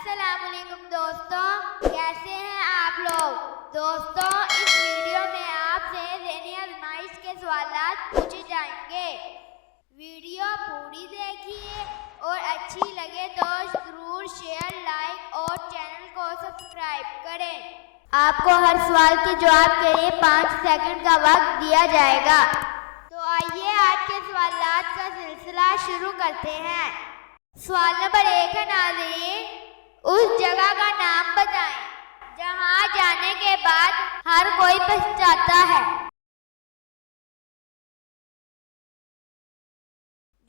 अस्सलामुअलैकुम दोस्तों, कैसे हैं आप लोग। दोस्तों, इस वीडियो में आपसे ज़हनी आज़माइश के सवालात पूछे जाएंगे। वीडियो पूरी देखिए और अच्छी लगे तो जरूर शेयर, लाइक और चैनल को सब्सक्राइब करें। आपको हर सवाल के जवाब के लिए 5 सेकंड का वक्त दिया जाएगा। तो आइए आज के सवालात का सिलसिला शुरू करते हैं। सवाल नंबर 1 है नाज़रीन, उस जगह का नाम बताएं जहां जाने के बाद हर कोई पछताता है।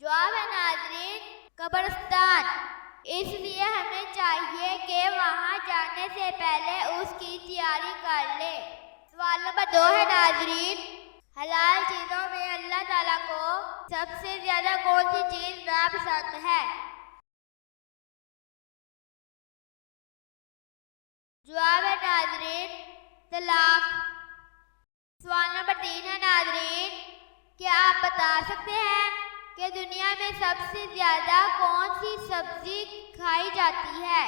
जवाब है नाज़रीन, कब्रिस्तान। इसलिए हमें चाहिए कि वहां जाने से पहले उसकी तैयारी कर ले। सवाल नंबर 2 है नाज़रीन, हलाल चीज़ों में अल्लाह ताला को सबसे ज़्यादा कौन सी चीज़ नापसंद है। जवाब है नाज़रीन, तलाक। सवाल नंबर 3 है नाज़रीन, क्या आप बता सकते हैं कि दुनिया में सबसे ज़्यादा कौन सी सब्जी खाई जाती है।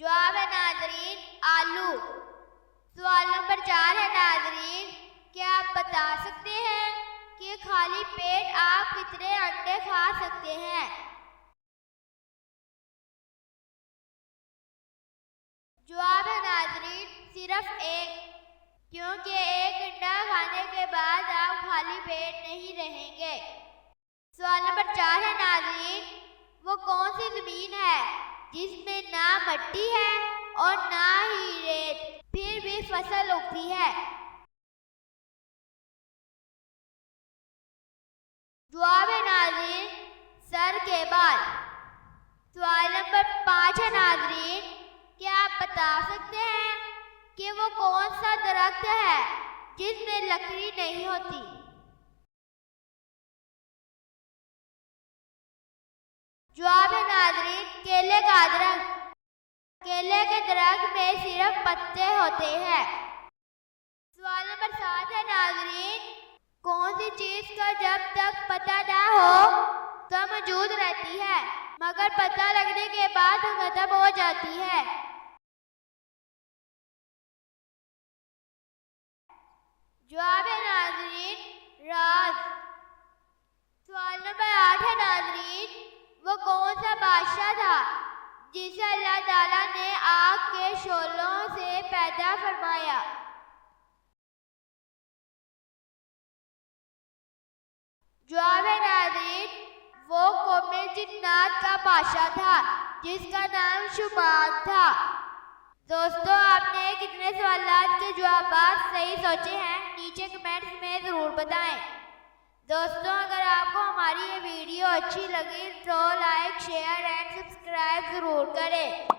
जवाब है नाज़रीन, आलू। सवाल नंबर 4 है नाज़रीन, क्या आप बता सकते हैं कि खाली पेट आप कितने अंडे खा सकते हैं। जवाब है नाज़रीन, सिर्फ 1, क्योंकि 1 अंडा खाने के बाद आप खाली पेट नहीं रहेंगे। सवाल नंबर 4 है नाज़रीन, वो कौन सी ज़मीन है जिसमें ना मिट्टी है और ना ही रेत, फिर भी फसल उगती है। जवाब है नाज़रीन, सर के बाल। सवाल नंबर 5 है नाज़रीन, क्या आप बता सकते हैं कि वो कौन सा दरख्त है जिसमें लकड़ी नहीं होती। जवाब है नाज़रीन, केले का दरख्त। केले के दरख्त में सिर्फ पत्ते होते हैं। सवाल नंबर 7 है नाज़रीन, कौन सी चीज़ का जब तक पता ना हो तो मौजूद रहती है मगर पता लगने के बाद खत्म हो जाती है। जवाब है नाज़रीन, राज। सवाल नंबर 8 है नाज़रीन, वो कौन सा बादशाह था जिसे अल्लाह ताला ने आग के शोलों से पैदा फरमाया। जवाब है नाज़रीन, वो कौमे जिन्नात का बादशाह था जिसका नाम शुमान था। दोस्तों, आपने कितने सवालात के जवाब सही सोचे हैं नीचे कमेंट्स में ज़रूर बताएं। दोस्तों, अगर आपको हमारी ये वीडियो अच्छी लगी तो लाइक, शेयर एंड सब्सक्राइब ज़रूर करें।